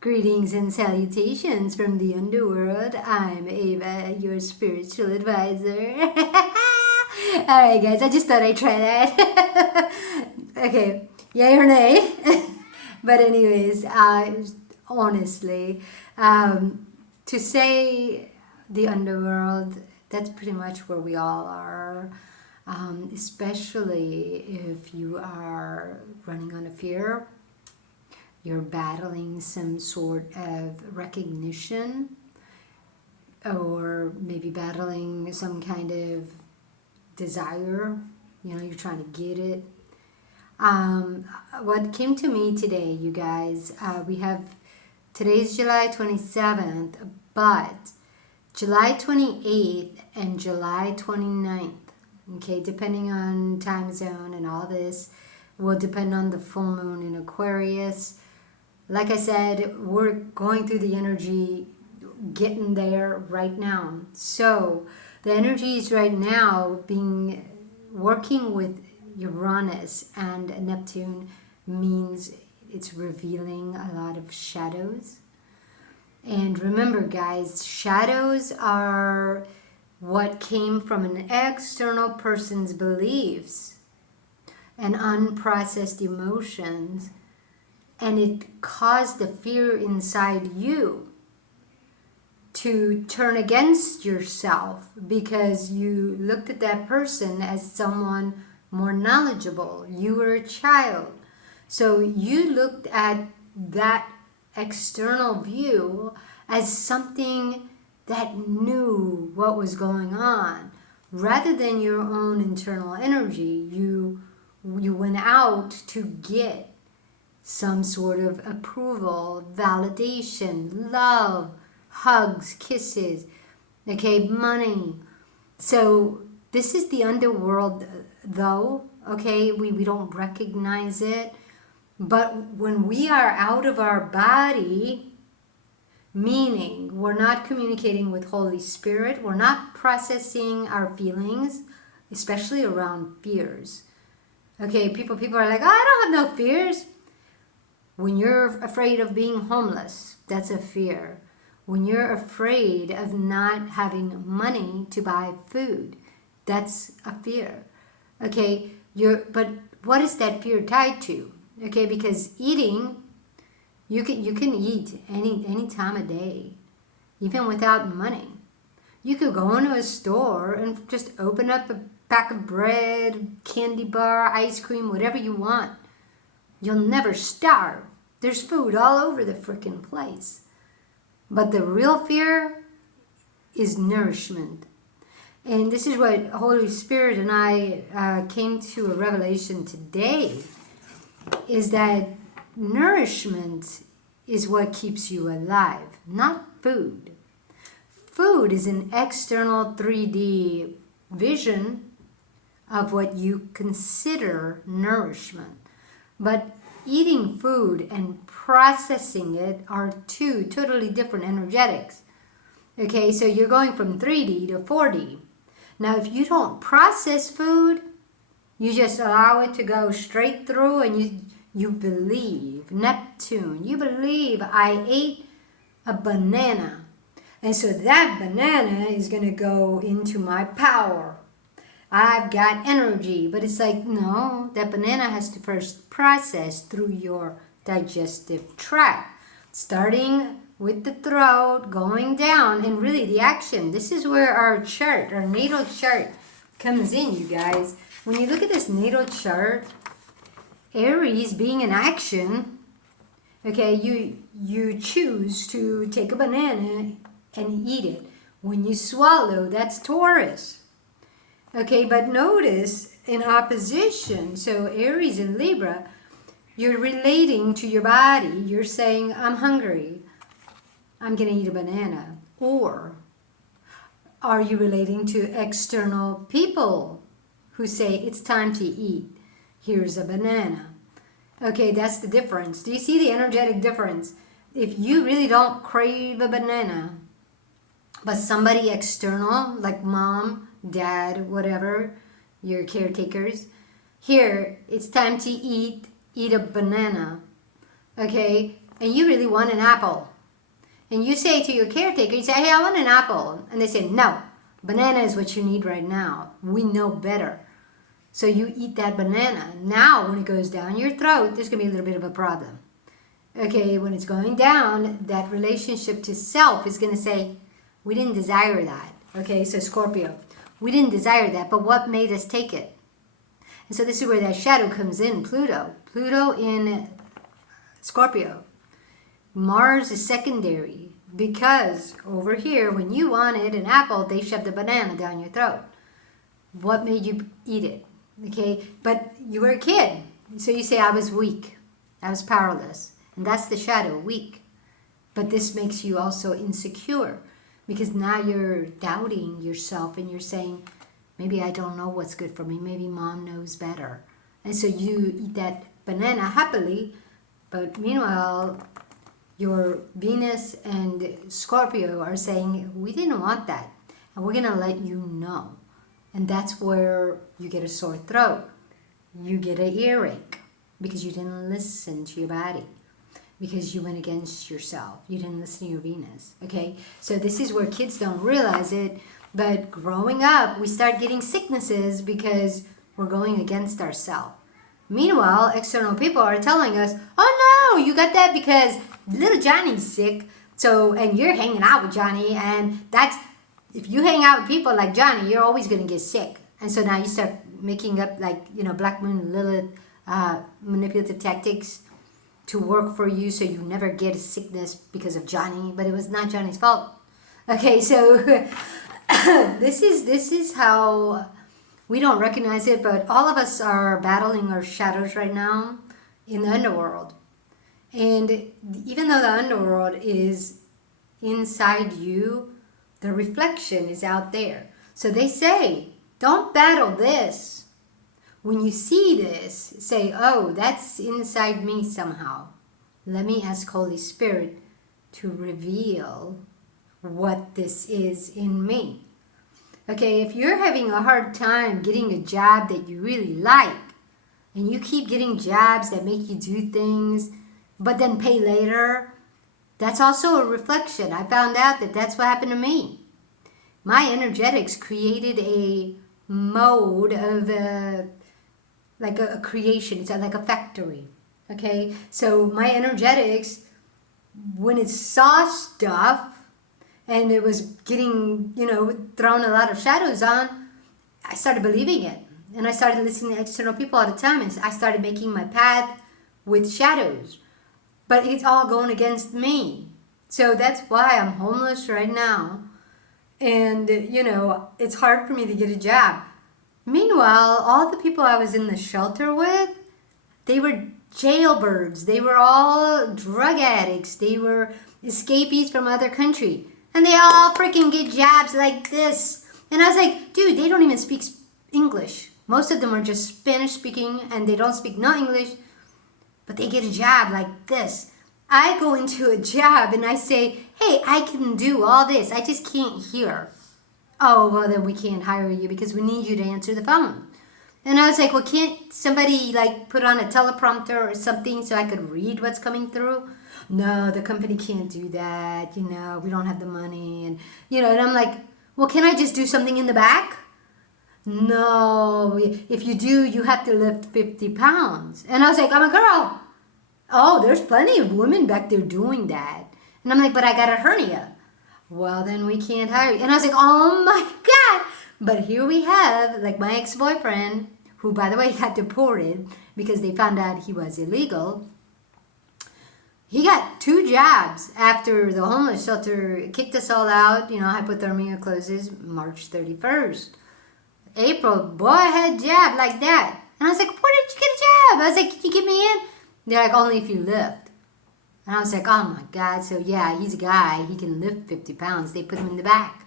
Greetings and salutations from the underworld. I'm Eva, your spiritual advisor. Alright, guys, I just thought I'd try that. Okay, yay or nay? But, anyways, honestly, to say the underworld, that's pretty much where we all are. Especially if you are running on a fear, you're battling some sort of recognition, or maybe battling some kind of desire, you're trying to get it. What came to me today, you guys, today's July 27th, but July 28th and July 29th, okay, depending on time zone and all this, will depend on the full moon in Aquarius. Like I said, we're going through the energy, getting there right now. So the energies right now working with Uranus and Neptune means it's revealing a lot of shadows. And remember, guys, shadows are what came from an external person's beliefs and unprocessed emotions. And it caused the fear inside you to turn against yourself because you looked at that person as someone more knowledgeable. You were a child. So you looked at that external view as something that knew what was going on. Rather than your own internal energy, you went out to get some sort of approval, validation, love, hugs, kisses, okay, money. So this is the underworld though, okay? We don't recognize it. But when we are out of our body, meaning we're not communicating with Holy Spirit, we're not processing our feelings, especially around fears. Okay, people are like, oh, I don't have no fears. When you're afraid of being homeless, that's a fear. When you're afraid of not having money to buy food, that's a fear. Okay, but what is that fear tied to? Okay, because eating, you can eat any time of day, even without money. You could go into a store and just open up a pack of bread, candy bar, ice cream, whatever you want. You'll never starve. There's food all over the frickin' place. But the real fear is nourishment. And this is what Holy Spirit and I came to a revelation today, is that nourishment is what keeps you alive, not food. Food is an external 3D vision of what you consider nourishment. But eating food and processing it are two totally different energetics. Okay, so you're going from 3D to 4D. Now, if you don't process food, you just allow it to go straight through and you believe, Neptune, you believe I ate a banana. And so that banana is going to go into my power. I've got energy, but it's like, no, that banana has to first process through your digestive tract, starting with the throat, going down, and really the action. This is where our chart, our natal chart comes in, you guys. When you look at this natal chart, Aries being in action, okay, you choose to take a banana and eat it. When you swallow, that's Taurus. Okay, but notice in opposition, so Aries and Libra, you're relating to your body. You're saying, I'm hungry. I'm going to eat a banana. Or are you relating to external people who say, it's time to eat. Here's a banana. Okay, that's the difference. Do you see the energetic difference? If you really don't crave a banana, but somebody external, like mom, dad, whatever, your caretakers, here, it's time to eat a banana. Okay, and you really want an apple. And you say to your caretaker, you say, hey, I want an apple. And they say, no, banana is what you need right now. We know better. So you eat that banana. Now, when it goes down your throat, there's going to be a little bit of a problem. Okay, when it's going down, that relationship to self is going to say, we didn't desire that. Okay, so Scorpio, we didn't desire that, but what made us take it? And so this is where that shadow comes in, Pluto. Pluto in Scorpio. Mars is secondary because over here, when you wanted an apple, they shoved a banana down your throat. What made you eat it? Okay, but you were a kid. So you say, I was weak. I was powerless. And that's the shadow, weak. But this makes you also insecure because now you're doubting yourself and you're saying, maybe I don't know what's good for me. Maybe mom knows better. And so you eat that banana happily, but meanwhile, your Venus and Scorpio are saying, we didn't want that. And we're going to let you know. And that's where you get a sore throat. You get an earache because you didn't listen to your body. Because you went against yourself. You didn't listen to your Venus. Okay? So this is where kids don't realize it. But growing up, we start getting sicknesses because we're going against ourselves. Meanwhile, external people are telling us, oh no, you got that because little Johnny's sick. So, and you're hanging out with Johnny. And that's, if you hang out with people like Johnny, you're always going to get sick. And so now you start making up like, Black Moon, Lilith, manipulative tactics to work for you so you never get a sickness because of Johnny, but it was not Johnny's fault. Okay, so this is how we don't recognize it, but all of us are battling our shadows right now in the underworld. And even though the underworld is inside you, the reflection is out there. So they say, don't battle this. When you see this, say, oh, that's inside me somehow. Let me ask Holy Spirit to reveal what this is in me. Okay, if you're having a hard time getting a job that you really like, and you keep getting jobs that make you do things, but then pay later, that's also a reflection. I found out that that's what happened to me. My energetics created a mode of like a creation. It's like a factory. Okay, so my energetics, when it saw stuff and it was getting, thrown a lot of shadows on, I started believing it. And I started listening to external people all the time. And I started making my path with shadows. But it's all going against me. So that's why I'm homeless right now. And, it's hard for me to get a job. Meanwhile, all the people I was in the shelter with, they were jailbirds. They were all drug addicts. They were escapees from other country. And they all freaking get jobs like this. And I was like, dude, they don't even speak English. Most of them are just Spanish speaking and they don't speak no English. But they get a job like this. I go into a job and I say, hey, I can do all this. I just can't hear. Oh, well, then we can't hire you because we need you to answer the phone. And I was like, well, can't somebody put on a teleprompter or something so I could read what's coming through? No, the company can't do that. We don't have the money. And, and I'm like, well, can I just do something in the back? No, if you do, you have to lift 50 pounds. And I was like, I'm a girl. Oh, there's plenty of women back there doing that. And I'm like, but I got a hernia. Well, then we can't hire you. And I was like, oh my God. But here we have, my ex-boyfriend, who, by the way, got deported because they found out he was illegal. He got 2 jobs after the homeless shelter kicked us all out. Hypothermia closes March 31st. April, boy, I had a job like that. And I was like, where did you get a job? I was like, can you get me in? They're like, only if you lift. And I was like, oh my God. So yeah, he's a guy. He can lift 50 pounds. They put him in the back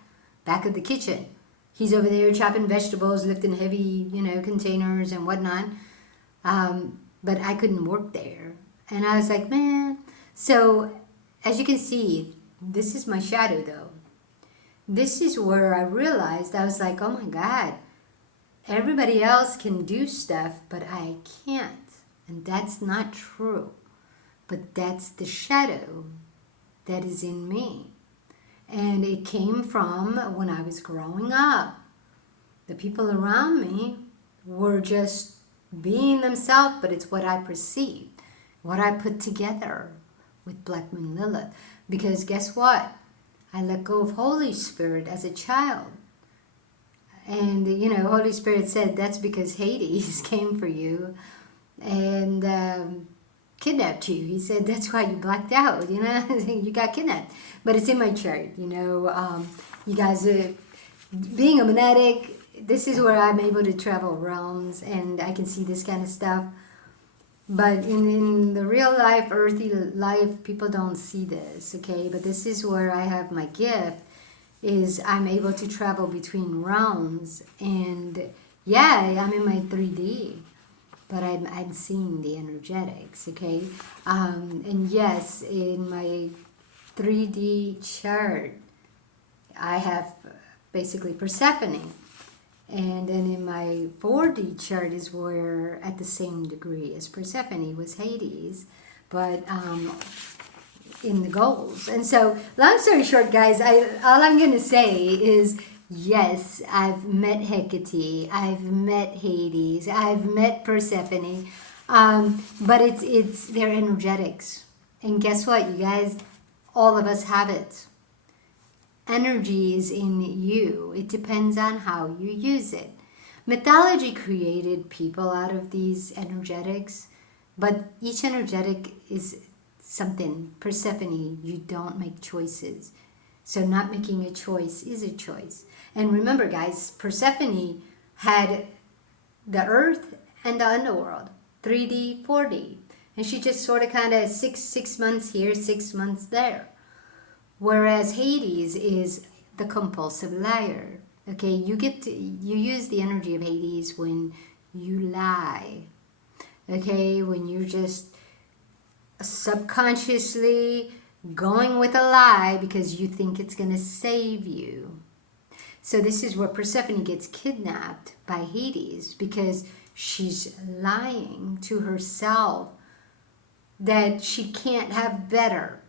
of the kitchen. He's over there chopping vegetables, lifting heavy, containers and whatnot. But I couldn't work there. And I was like, man. So as you can see, this is my shadow though. This is where I realized, I was like, oh my God. Everybody else can do stuff, but I can't. And that's not true. but that's the shadow that is in me. And it came from when I was growing up. The people around me were just being themselves, but it's what I perceived, what I put together with Black Moon Lilith. Because guess what? I let go of Holy Spirit as a child. And, Holy Spirit said that's because Hades came for you and kidnapped you. He said that's why you blacked out, you got kidnapped. But it's in my chart, you guys, being a magnetic, this is where I'm able to travel realms and I can see this kind of stuff. But in the real life, earthy life, people don't see this, okay? But this is where I have my gift, is I'm able to travel between realms. And yeah, I'm in my 3D, but I'm seeing the energetics, okay? And yes, in my 3D chart, I have basically Persephone. And then in my 4D chart is where, at the same degree as Persephone, was Hades, but in the goals. And so, long story short, guys, all I'm going to say is, yes, I've met Hecate, I've met Hades, I've met Persephone, but it's their energetics. And guess what, you guys? All of us have it. Energy is in you. It depends on how you use it. Mythology created people out of these energetics, but each energetic is something. Persephone, you don't make choices. So not making a choice is a choice. And remember, guys, Persephone had the earth and the underworld, 3D, 4D. And she just sort of kind of six months here, 6 months there. Whereas Hades is the compulsive liar. Okay, you use the energy of Hades when you lie. Okay, when you're just subconsciously going with a lie because you think it's going to save you. So this is where Persephone gets kidnapped by Hades, because she's lying to herself that she can't have better.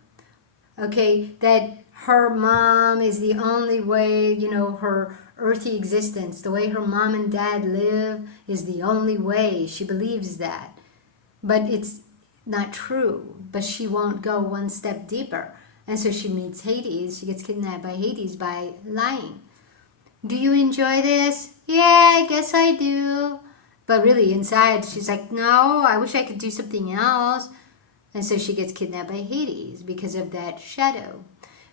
Okay, that her mom is the only way, her earthly existence, the way her mom and dad live is the only way. She believes that. But it's not true. But she won't go one step deeper. And so she meets Hades. She gets kidnapped by Hades by lying. Do you enjoy this? Yeah, I guess I do. But really inside, she's like, no, I wish I could do something else. And so she gets kidnapped by Hades because of that shadow.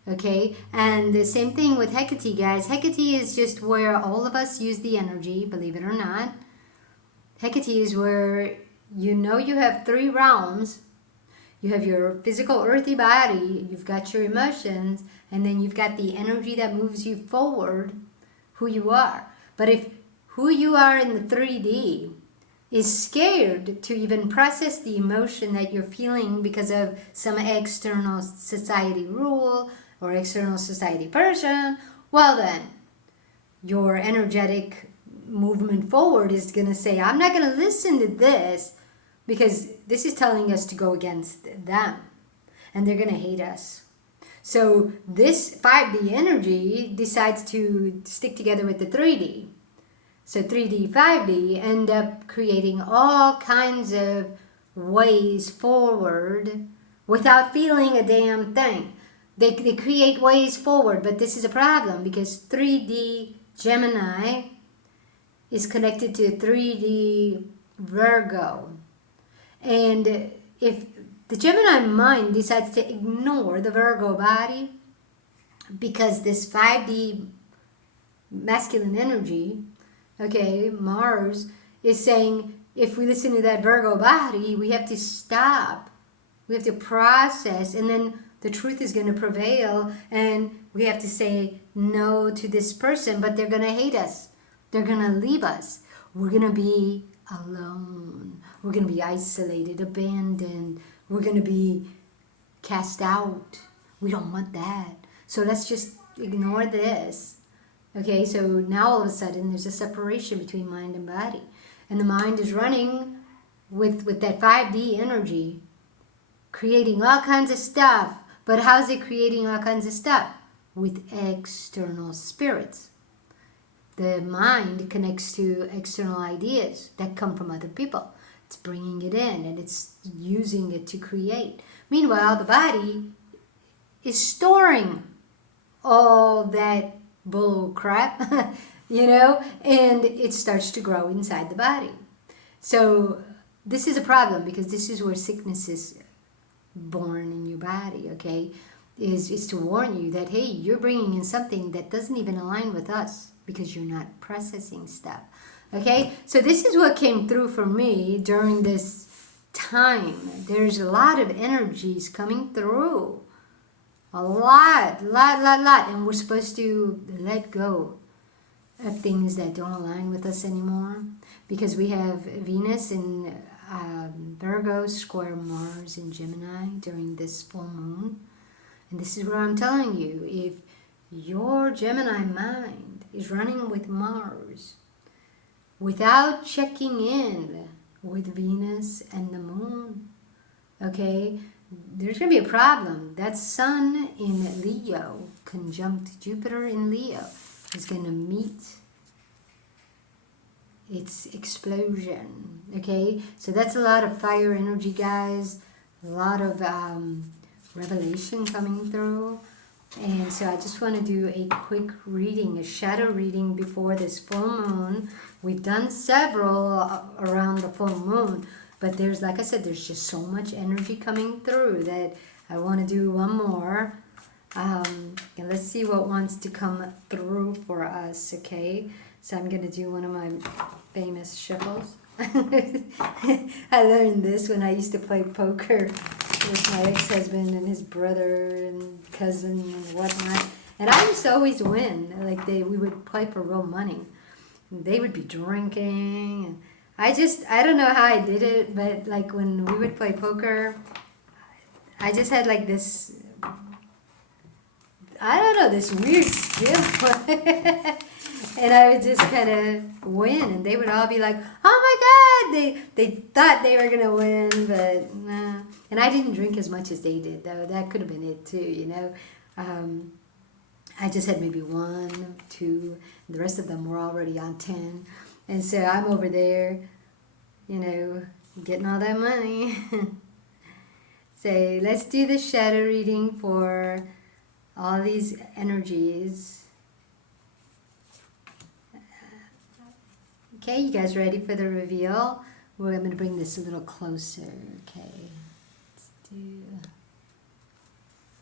Okay? And the same thing with Hecate, guys. Hecate is just where all of us use the energy, believe it or not. Hecate is where you have 3 realms. You have your physical earthy body, you've got your emotions, and then you've got the energy that moves you forward, who you are. But if who you are in the 3D is scared to even process the emotion that you're feeling because of some external society rule or external society person, well then, your energetic movement forward is going to say, I'm not going to listen to this because this is telling us to go against them and they're going to hate us. So this 5D energy decides to stick together with the 3D. So 3D, 5D end up creating all kinds of ways forward without feeling a damn thing. They create ways forward, but this is a problem because 3D Gemini is connected to 3D Virgo. And if the Gemini mind decides to ignore the Virgo body because this 5D masculine energy, okay, Mars, is saying if we listen to that Virgo body, we have to stop. We have to process, and then the truth is going to prevail, and we have to say no to this person, but they're going to hate us. They're going to leave us. We're going to be alone. We're going to be isolated, abandoned. We're going to be cast out. We don't want that. So let's just ignore this. Okay, so now all of a sudden there's a separation between mind and body. And the mind is running with that 5D energy. creating all kinds of stuff. But how's it creating all kinds of stuff? With external spirits. The mind connects to external ideas that come from other people. It's bringing it in and it's using it to create. Meanwhile, the body is storing all that bull crap, and it starts to grow inside the body. So this is a problem because this is where sickness is born in your body, okay? Is to warn you that, hey, you're bringing in something that doesn't even align with us because you're not processing stuff, okay? So this is what came through for me during this time. There's a lot of energies coming through. A lot. And we're supposed to let go of things that don't align with us anymore because we have Venus in Virgo square Mars in Gemini during this full moon. And this is where I'm telling you, if your Gemini mind is running with Mars without checking in with Venus and the moon, okay, there's going to be a problem. That Sun in Leo conjunct Jupiter in Leo is going to meet its explosion, okay? So that's a lot of fire energy, guys. A lot of revelation coming through. And so I just want to do a quick reading, a shadow reading before this full moon. We've done several around the full moon, but there's, like I said, there's just so much energy coming through that I want to do one more. And let's see what wants to come through for us, okay? So I'm going to do one of my famous shuffles. I learned this when I used to play poker with my ex-husband and his brother and cousin and whatnot. And I used to always win. Like we would play for real money. They would be drinking. And I don't know how I did it, but like when we would play poker, I just had like this, I don't know, this weird skill. And I would just kind of win, and they would all be like, "Oh my God!" They thought they were gonna win, but nah. And I didn't drink as much as they did, though. That could have been it too, I just had maybe 1, 2. The rest of them were already on 10, and so I'm over there, getting all that money. So let's do the shadow reading for all these energies. Okay, you guys ready for the reveal? I'm going to bring this a little closer. Okay, let's do,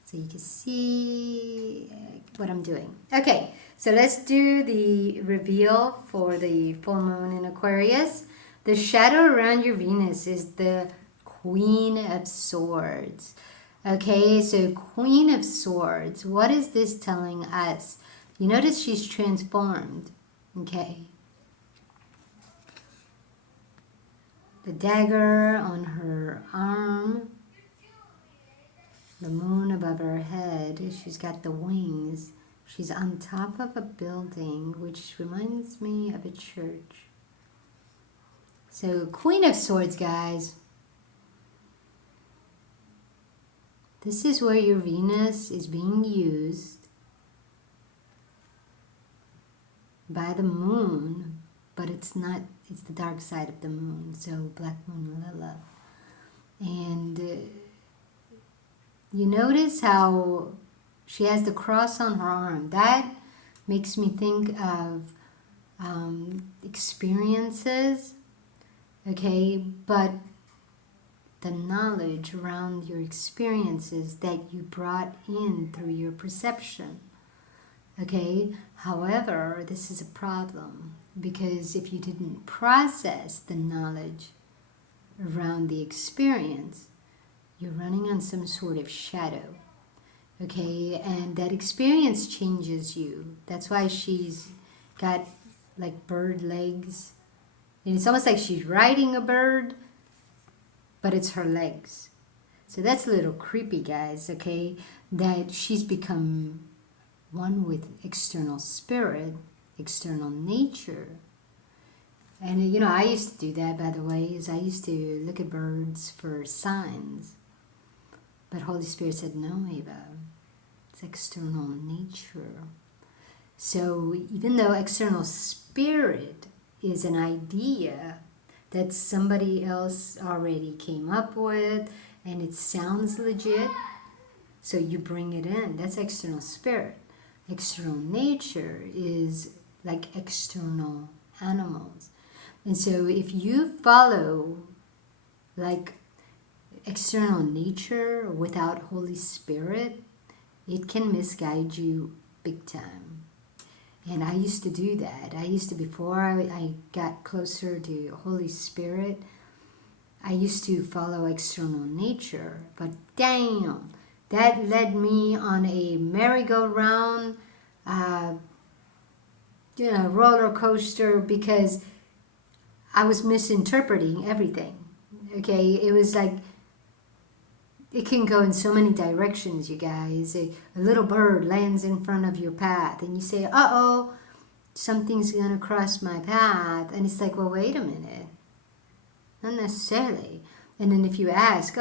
so you can see what I'm doing. Okay, so let's do the reveal for the full moon in Aquarius. The shadow around your Venus is the Queen of Swords. Okay, so Queen of Swords, what is this telling us? You notice she's transformed. Okay. The dagger on her arm, the moon above her head, she's got the wings. She's on top of a building, which reminds me of a church. So, Queen of Swords, guys. This is where your Venus is being used by the moon, but it's not, it's the dark side of the moon, so Black Moon Lilith. And you notice how she has the cross on her arm. That makes me think of experiences, okay? But the knowledge around your experiences that you brought in through your perception, okay? However, this is a problem because if you didn't process the knowledge around the experience, you're running on some sort of shadow, okay? And that experience changes you. That's why she's got like bird legs. And it's almost like she's riding a bird, but it's her legs. So that's a little creepy, guys, okay? That she's become one with external spirit, external nature. And I used to do that, by the way, is I used to look at birds for signs. But Holy Spirit said, no, Eva, it's external nature. So even though external spirit is an idea that somebody else already came up with and it sounds legit, so you bring it in. That's external spirit. External nature is like external animals. And so if you follow like external nature without Holy Spirit, it can misguide you big time. And I used to do that. Before I got closer to Holy Spirit, I used to follow external nature. But damn, that led me on a merry-go-round, roller coaster, because I was misinterpreting everything. Okay, it was like, it can go in so many directions, you guys. A little bird lands in front of your path and you say, uh-oh, something's going to cross my path. And it's like, well, wait a minute. Not necessarily. And then if you ask,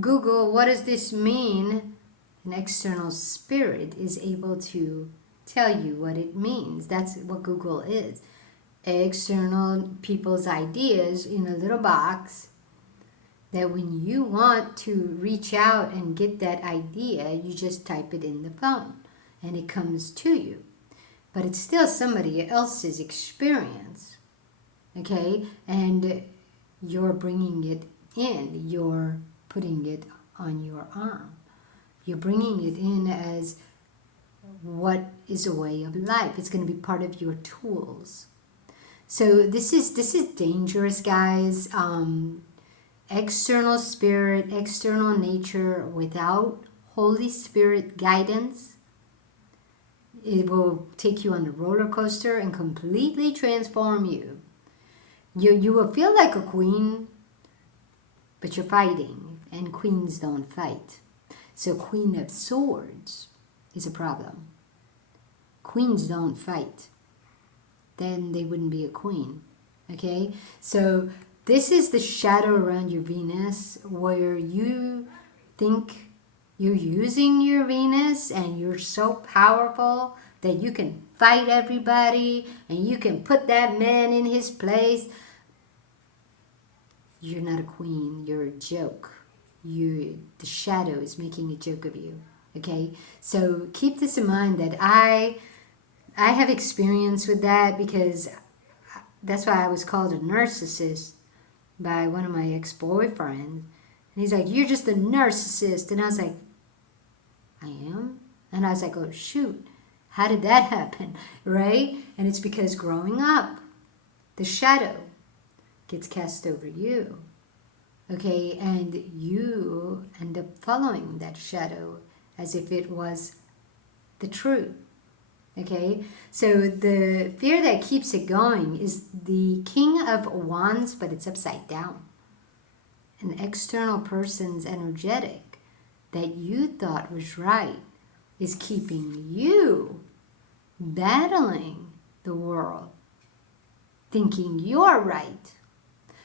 Google, what does this mean? An external spirit is able to tell you what it means. That's what Google is. External people's ideas in a little box, that when you want to reach out and get that idea, you just type it in the phone and it comes to you. But it's still somebody else's experience, okay? And you're bringing it in. You're putting it on your arm. You're bringing it in as what is a way of life. It's going to be part of your tools. So this is dangerous, guys. External spirit, external nature without Holy Spirit guidance, it will take you on a roller coaster and completely transform you. You will feel like a queen, but you're fighting, and queens don't fight. So Queen of Swords is a problem. Queens don't fight. Then they wouldn't be a queen. Okay? So this is the shadow around your Venus, where you think you're using your Venus and you're so powerful that you can fight everybody and you can put that man in his place. You're not a queen. You're a joke. The shadow is making a joke of you. Okay? So keep this in mind, that I have experience with that, because that's why I was called a narcissist by one of my ex-boyfriends. And he's like, you're just a narcissist. And I was like, I am? And I was like, oh, shoot. How did that happen? Right? And it's because growing up, the shadow gets cast over you. Okay? And you end up following that shadow as if it was the truth. Okay, so the fear that keeps it going is the King of Wands, but it's upside down. An external person's energetic that you thought was right is keeping you battling the world, thinking you're right.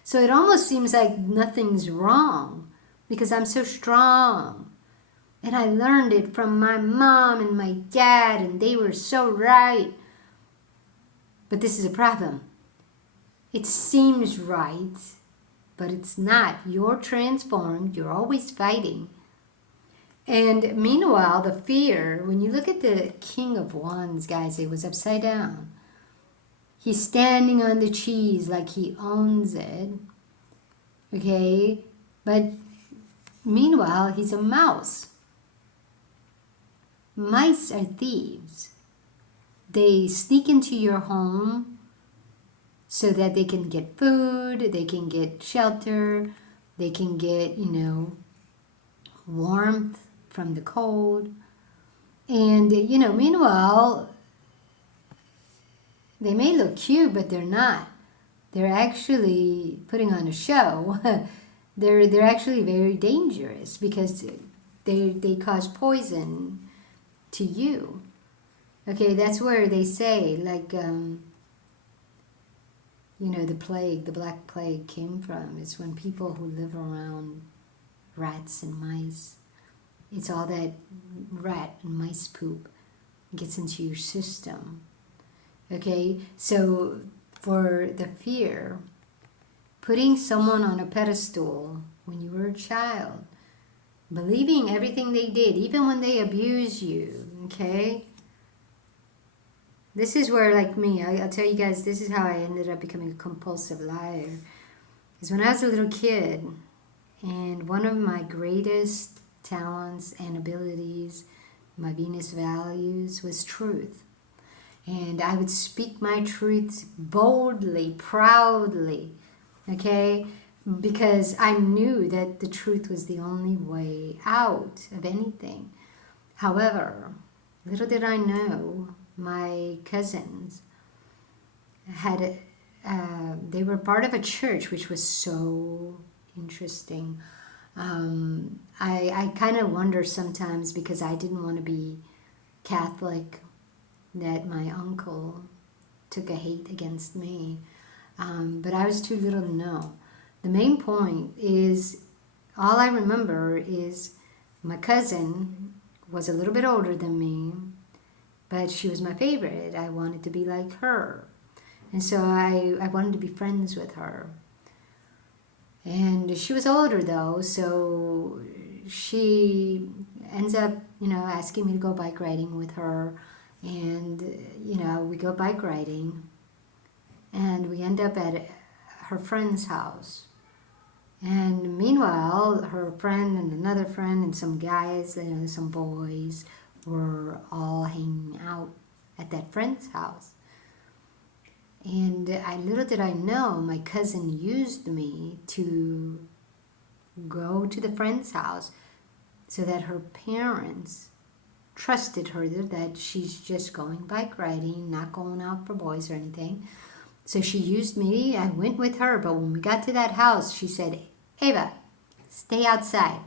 So it almost seems like nothing's wrong because I'm so strong. And I learned it from my mom and my dad, and they were so right. But this is a problem. It seems right, but it's not. You're transformed. You're always fighting. And meanwhile, the fear, when you look at the King of Wands, guys, it was upside down. He's standing on the cheese like he owns it. Okay? But meanwhile, he's a mouse. Mice are thieves. They sneak into your home so that they can get food, they can get shelter, they can get, warmth from the cold. And, meanwhile, they may look cute, but they're not. They're actually putting on a show. They're actually very dangerous because they cause poison to you. Okay, that's where they say, like, the plague, the Black Plague came from. It's when people who live around rats and mice. It's all that rat and mice poop gets into your system. Okay, so for the fear, putting someone on a pedestal when you were a child, believing everything they did, even when they abuse you, okay? This is where, like me, I'll tell you guys, this is how I ended up becoming a compulsive liar. Is when I was a little kid, and one of my greatest talents and abilities, my Venus values, was truth. And I would speak my truths boldly, proudly, okay? Because I knew that the truth was the only way out of anything. However, little did I know, my cousins had, they were part of a church, which was so interesting. I kind of wonder sometimes, because I didn't want to be Catholic, that my uncle took a hate against me. But I was too little to know. The main point is, all I remember is my cousin was a little bit older than me, but she was my favorite. I wanted to be like her. And so I wanted to be friends with her. And she was older though, so she ends up, asking me to go bike riding with her. And, we go bike riding. And we end up at her friend's house. And meanwhile, her friend and another friend and some guys, some boys, were all hanging out at that friend's house. And little did I know, my cousin used me to go to the friend's house so that her parents trusted her that she's just going bike riding, not going out for boys or anything. So she used me. I went with her, but when we got to that house, she said, "Eva, stay outside.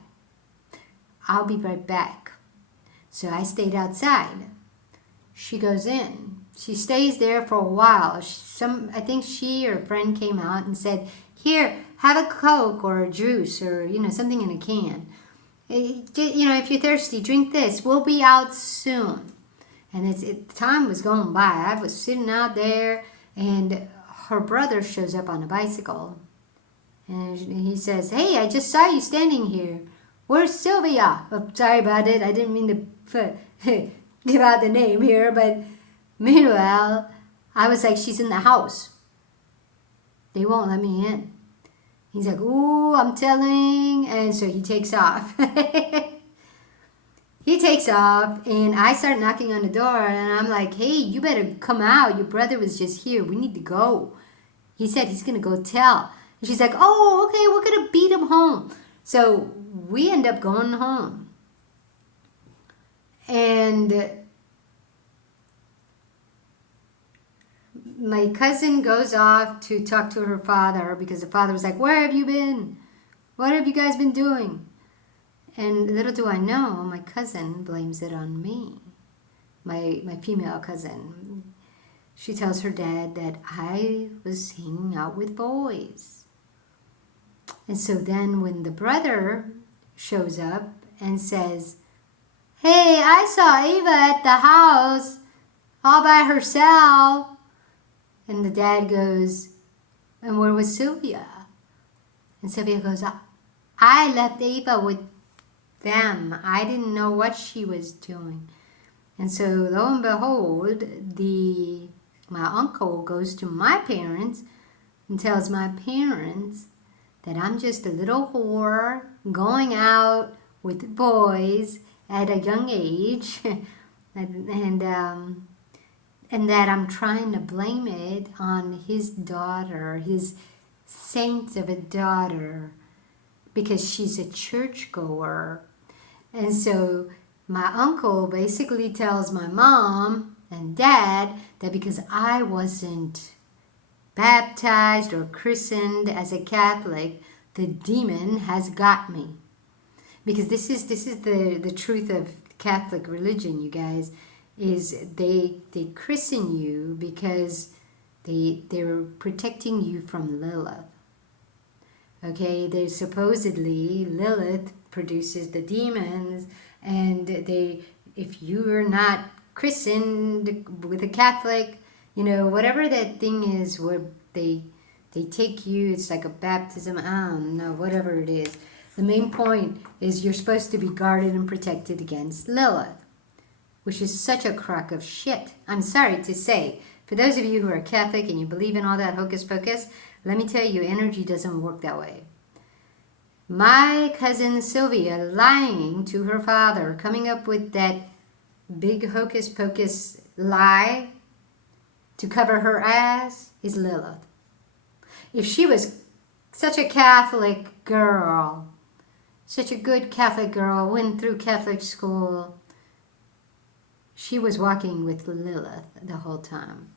I'll be right back." So I stayed outside. She goes in. She stays there for a while. I think she or a friend came out and said, "Here, have a Coke or a juice or, something in a can. If you're thirsty, drink this. We'll be out soon." And time was going by. I was sitting out there, and her brother shows up on a bicycle. And he says, "Hey, I just saw you standing here. Where's Sylvia?" Oh, sorry about it. I didn't mean to give out the name here, but meanwhile, I was like, "She's in the house. They won't let me in." He's like, "Ooh, I'm telling." And so he takes off. He takes off, and I start knocking on the door, and I'm like, "Hey, you better come out. Your brother was just here. We need to go. He said he's going to go tell." And she's like, "Oh, okay, we're going to beat him home." So we end up going home. And my cousin goes off to talk to her father, because the father was like, "Where have you been? What have you guys been doing?" And little do I know, my cousin blames it on me, my female cousin. She tells her dad that I was hanging out with boys. And so then when the brother shows up and says, "Hey, I saw Eva at the house all by herself," and the dad goes, "And where was Sylvia?" And Sylvia goes, "I left Eva with them. I didn't know what she was doing." And so lo and behold, my uncle goes to my parents and tells my parents that I'm just a little whore going out with boys at a young age, and that I'm trying to blame it on his daughter, his saint of a daughter, because she's a churchgoer. And so my uncle basically tells my mom and dad that because I wasn't baptized or christened as a Catholic, the demon has got me. Because this is the truth of Catholic religion, you guys, is they christen you because they're protecting you from Lilith. Okay, they supposedly, Lilith produces the demons, and if you are not christened with a Catholic, whatever that thing is where they take you, it's like a baptism, I don't know, whatever it is. The main point is you're supposed to be guarded and protected against Lilith, which is such a crock of shit. I'm sorry to say. For those of you who are Catholic and you believe in all that hocus pocus, let me tell you, energy doesn't work that way. My cousin Sylvia lying to her father, coming up with that big hocus pocus lie to cover her ass, is Lilith. If she was such a Catholic girl, such a good Catholic girl, went through Catholic school, she was walking with Lilith the whole time.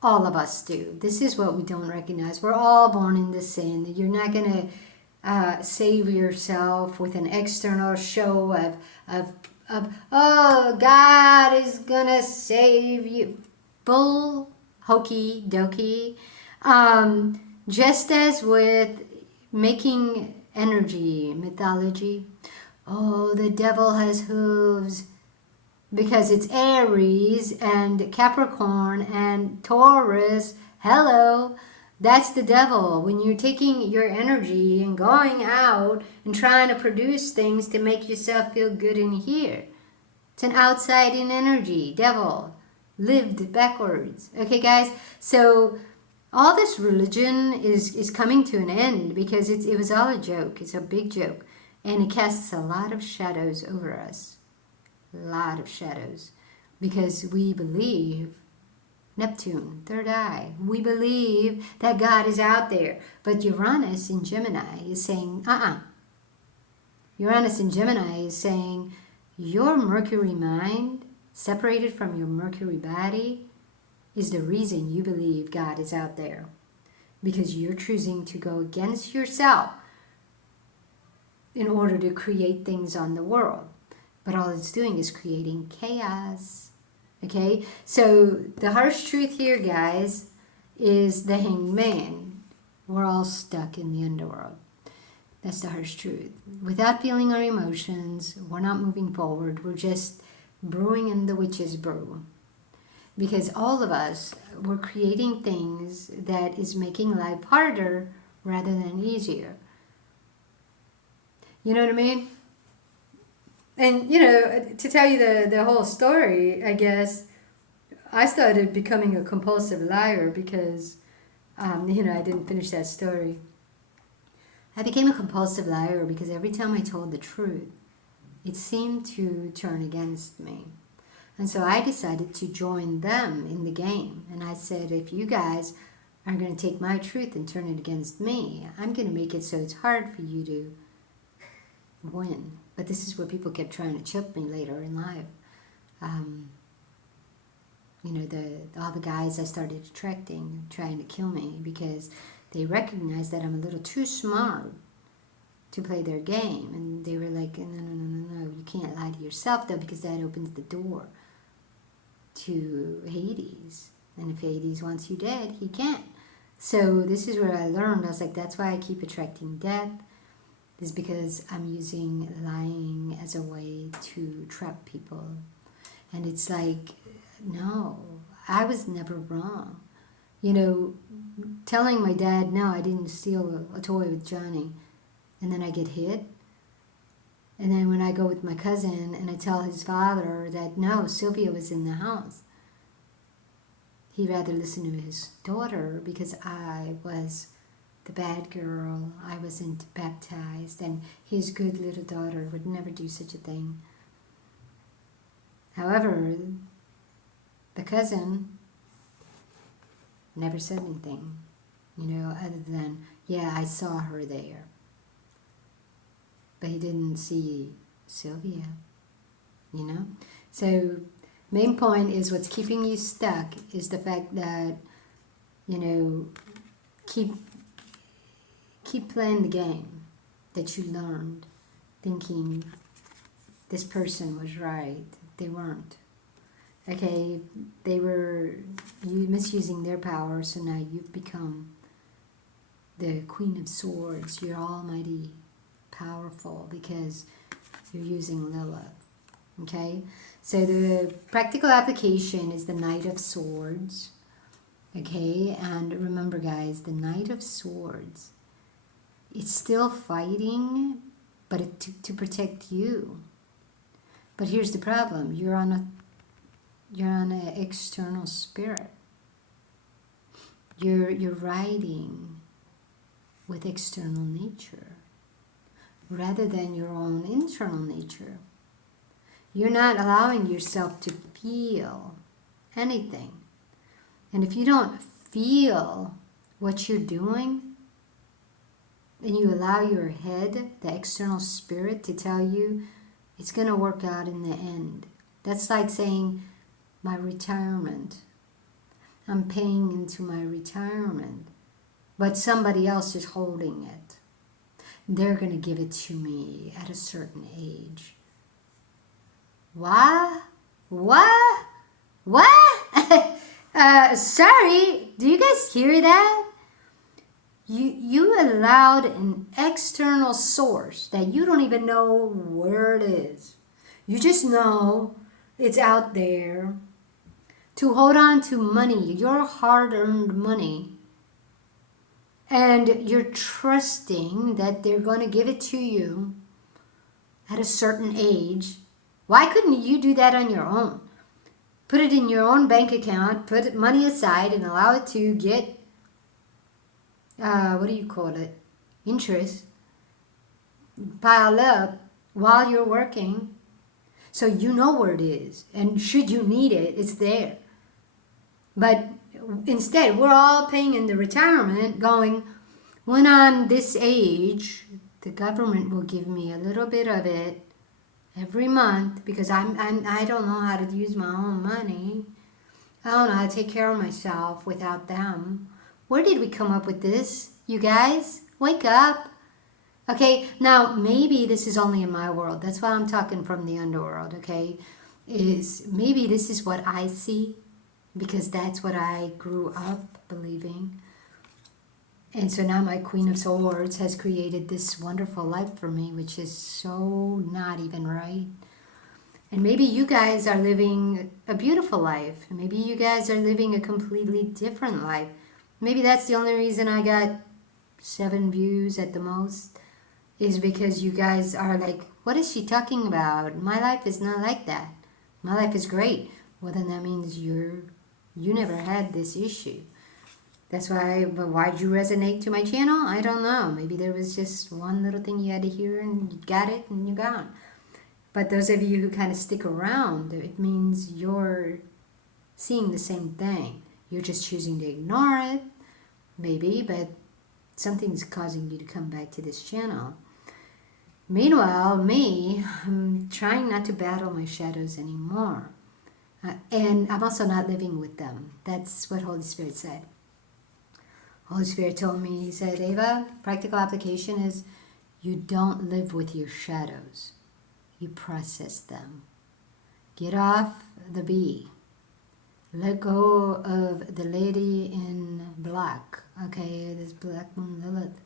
All of us do. This is what we don't recognize. We're all born into sin. You're not going to save yourself with an external show of oh, God is going to save you. Bull, hokey dokey. Just as with making energy mythology. Oh, the devil has hooves. Because it's Aries and Capricorn and Taurus. Hello, that's the devil. When you're taking your energy and going out and trying to produce things to make yourself feel good in here. It's an outside-in energy, devil, lived backwards. Okay, guys? So all this religion is coming to an end because it was all a joke. It's a big joke. And it casts a lot of shadows over us. Lot of shadows, because we believe Neptune, third eye. We believe that God is out there. But Uranus in Gemini is saying, Uranus in Gemini is saying, your Mercury mind, separated from your Mercury body, is the reason you believe God is out there. Because you're choosing to go against yourself in order to create things on the world. But all it's doing is creating chaos. Okay? So the harsh truth here, guys, is the Hanged Man. We're all stuck in the underworld. That's the harsh truth. Without feeling our emotions, we're not moving forward. We're just brewing in the witch's brew. Because all of us, we're creating things that is making life harder rather than easier. You know what I mean? And, to tell you the whole story, I guess, I started becoming a compulsive liar because, I didn't finish that story. I became a compulsive liar because every time I told the truth, it seemed to turn against me. And so I decided to join them in the game. And I said, if you guys are going to take my truth and turn it against me, I'm going to make it so it's hard for you to win. But this is where people kept trying to choke me later in life. All the guys I started attracting, trying to kill me because they recognized that I'm a little too smart to play their game. And they were like, no, you can't lie to yourself though, because that opens the door to Hades. And if Hades wants you dead, he can't. So this is where I learned. I was like, that's why I keep attracting death. Is because I'm using lying as a way to trap people. And it's like, no, I was never wrong. Telling my dad, no, I didn't steal a toy with Johnny. And then I get hit. And then when I go with my cousin and I tell his father that, no, Sylvia was in the house. He'd rather listen to his daughter because I was the bad girl, I wasn't baptized, and his good little daughter would never do such a thing. However, the cousin never said anything, other than, yeah, I saw her there. But he didn't see Sylvia, So, main point is what's keeping you stuck is the fact that, keep playing the game that you learned, thinking this person was right. They weren't. Okay, they were misusing their power, so now you've become the Queen of Swords, your almighty powerful because you're using Lilith. Okay, so the practical application is the Knight of Swords. Okay, and remember guys, the Knight of Swords, it's still fighting, but to protect you. But here's the problem: you're on an external spirit. You're riding with external nature rather than your own internal nature. You're not allowing yourself to feel anything. And if you don't feel what you're doing, and you allow your head, the external spirit, to tell you it's going to work out in the end. That's like saying, my retirement. I'm paying into my retirement. But somebody else is holding it. They're going to give it to me at a certain age. What? What? What? Sorry, do you guys hear that? You allowed an external source that you don't even know where it is. You just know it's out there to hold on to money, your hard-earned money. And you're trusting that they're going to give it to you at a certain age. Why couldn't you do that on your own? Put it in your own bank account, put money aside and allow it to get, what do you call it? Interest. Pile up while you're working. So you know where it is. And should you need it, it's there. But instead, we're all paying in the retirement going, when I'm this age, the government will give me a little bit of it every month because I don't know how to use my own money. I don't know how to take care of myself without them. Where did we come up with this? You guys, wake up. Okay, now maybe this is only in my world. That's why I'm talking from the underworld, okay? Maybe this is what I see because that's what I grew up believing. And so now my Queen of Swords has created this wonderful life for me, which is so not even right. And maybe you guys are living a beautiful life. Maybe you guys are living a completely different life. Maybe that's the only reason I got 7 views at the most, is because you guys are like, what is she talking about? My life is not like that. My life is great. Well, then that means you never had this issue. That's why, but why'd you resonate to my channel? I don't know. Maybe there was just one little thing you had to hear and you got it and you're gone. But those of you who kind of stick around, it means you're seeing the same thing. You're just choosing to ignore it, maybe, but something's causing you to come back to this channel. Meanwhile, me, I'm trying not to battle my shadows anymore. And I'm also not living with them. That's what Holy Spirit said. Holy Spirit told me, he said, Eva, practical application is you don't live with your shadows. You process them. Get off the bee. Let go of the lady in black. Okay, this Black Moon Lilith.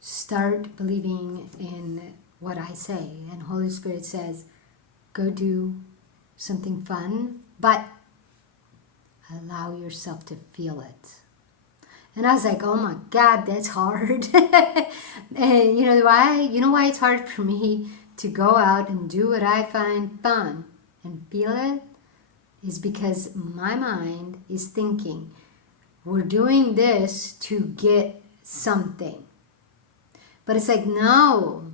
Start believing in what I say. And Holy Spirit says, go do something fun, but allow yourself to feel it. And I was like, oh my God, that's hard. And you know why? You know why it's hard for me to go out and do what I find fun and feel it? Is because my mind is thinking, we're doing this to get something. But it's like, no,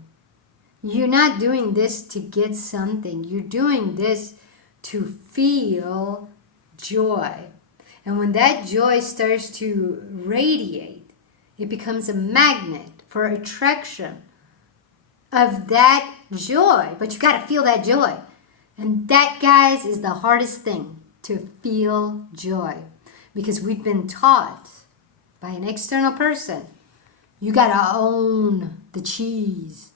you're not doing this to get something. You're doing this to feel joy. And when that joy starts to radiate, it becomes a magnet for attraction of that joy. But you got to feel that joy. And that, guys, is the hardest thing, to feel joy. Because we've been taught by an external person, you got to own the cheese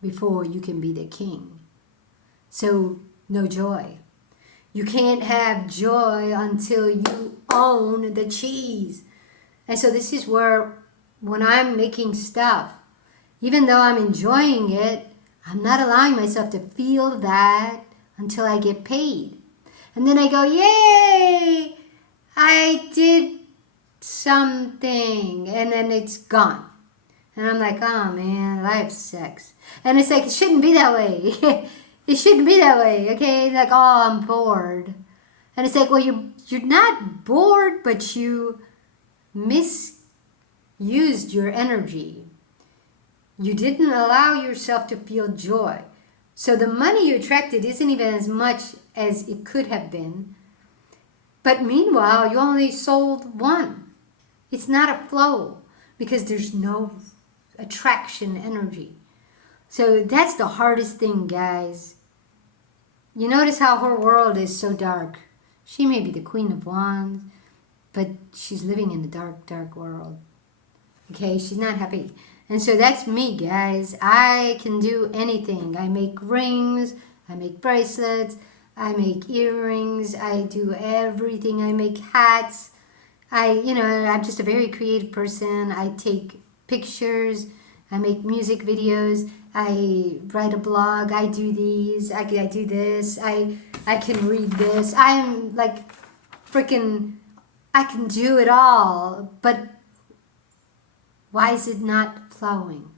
before you can be the king. So, no joy. You can't have joy until you own the cheese. And so this is where, when I'm making stuff, Even though I'm enjoying it, I'm not allowing myself to feel that until I get paid. And then I go, yay, I did something, and then it's gone. And I'm like, oh man, life sucks. And it's like, it shouldn't be that way. It shouldn't be that way, okay? Like, oh, I'm bored. And it's like, well, you're not bored, but you misused your energy. You didn't allow yourself to feel joy. So the money you attracted isn't even as much as it could have been. But meanwhile, you only sold one. It's not a flow because there's no attraction energy. So that's the hardest thing, guys. You notice how her world is so dark. She may be the Queen of Wands, but she's living in the dark, dark world. Okay, she's not happy. And so that's me, guys. I can do anything. I make rings, I make bracelets, I make earrings, I do everything. I make hats. I'm just a very creative person. I take pictures, I make music videos, I write a blog, I do these, I do this, I can read this. I'm like freaking, I can do it all. But why is it not flowing?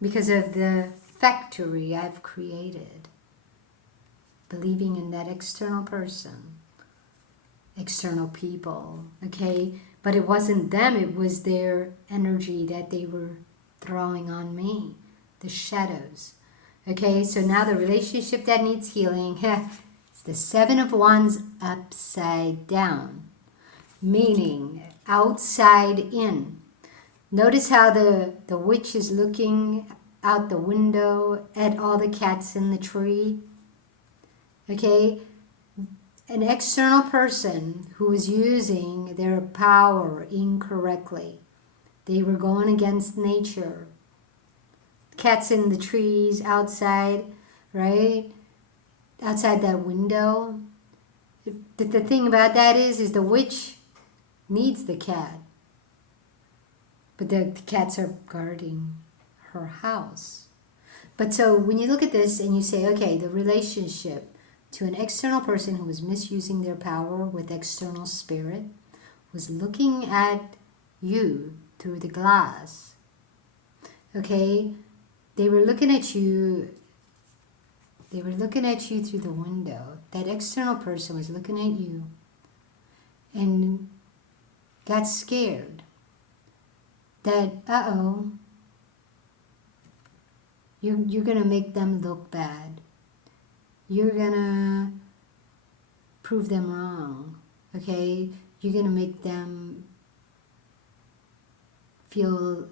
Because of the factory I've created. Believing in that external person, external people, okay? But it wasn't them, it was their energy that they were throwing on me, the shadows. Okay, so now the relationship that needs healing, it's the Seven of Wands upside down, meaning outside in. Notice how the witch is looking out the window at all the cats in the tree. Okay, an external person who was using their power incorrectly. They were going against nature. Cats in the trees outside, right? Outside that window. The thing about that is the witch needs the cat. But the cats are guarding her house. But so when you look at this and you say, okay, the relationship to an external person who was misusing their power with external spirit was looking at you through the glass. Okay? They were looking at you. They were looking at you through the window. That external person was looking at you and got scared. That, you're going to make them look bad. You're going to prove them wrong, okay? You're going to make them feel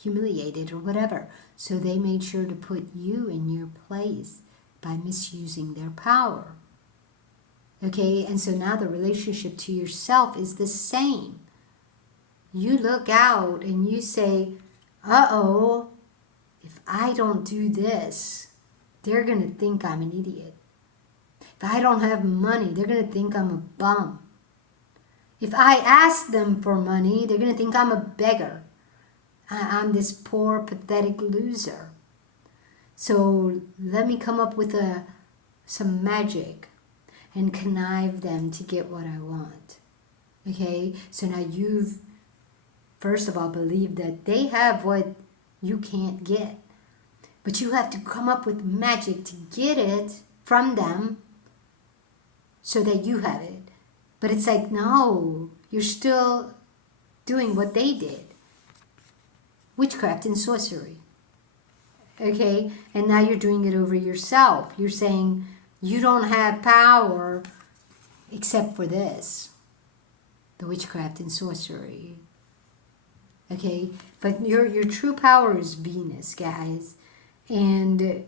humiliated or whatever. So they made sure to put you in your place by misusing their power. Okay, and so now the relationship to yourself is the same. You look out and you say, if I don't do this, they're going to think I'm an idiot. If I don't have money, they're going to think I'm a bum. If I ask them for money, they're going to think I'm a beggar. I'm this poor, pathetic loser. So let me come up with some magic and connive them to get what I want. Okay? So now you've, first of all, believed that they have what you can't get. But you have to come up with magic to get it from them so that you have it. But it's like, no, you're still doing what they did. Witchcraft and sorcery. Okay? And now you're doing it over yourself. You're saying you don't have power except for this. The witchcraft and sorcery. Okay? But your true power is Venus, guys. And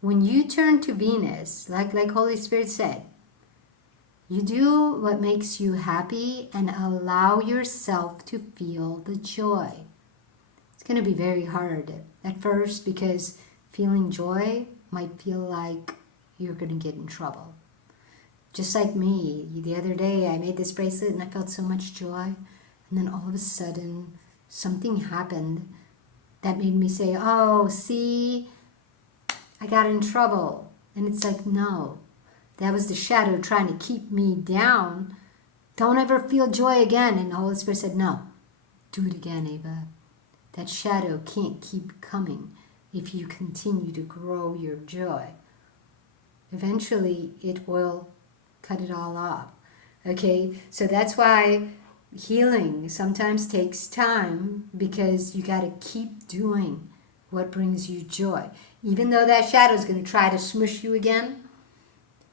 when you turn to Venus, like Holy Spirit said, you do what makes you happy and allow yourself to feel the joy. It's going to be very hard at first because feeling joy might feel like you're going to get in trouble. Just like me, the other day I made this bracelet and I felt so much joy, and then all of a sudden something happened that made me say, oh, see, I got in trouble. And it's like, no, that was the shadow trying to keep me down. Don't ever feel joy again. And the Holy Spirit said, no, do it again, Eva. That shadow can't keep coming if you continue to grow your joy. Eventually, it will cut it all off. Okay, so that's why healing sometimes takes time, because you got to keep doing what brings you joy. Even though that shadow is going to try to smush you again,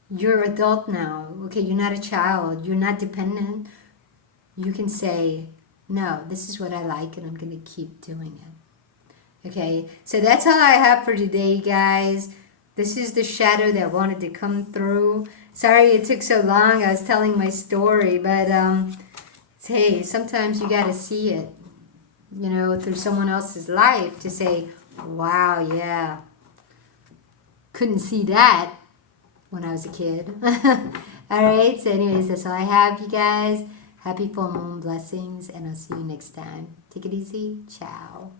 you're adult now. Okay, you're not a child. You're not dependent. You can say, no, this is what I like, and I'm going to keep doing it. Okay, so that's all I have for today, guys. This is the shadow that wanted to come through. Sorry it took so long. I was telling my story, but hey, sometimes you got to see it, through someone else's life to say, wow, yeah, couldn't see that when I was a kid. All right, so anyways, that's all I have, you guys. Happy full moon blessings, and I'll see you next time. Take it easy. Ciao.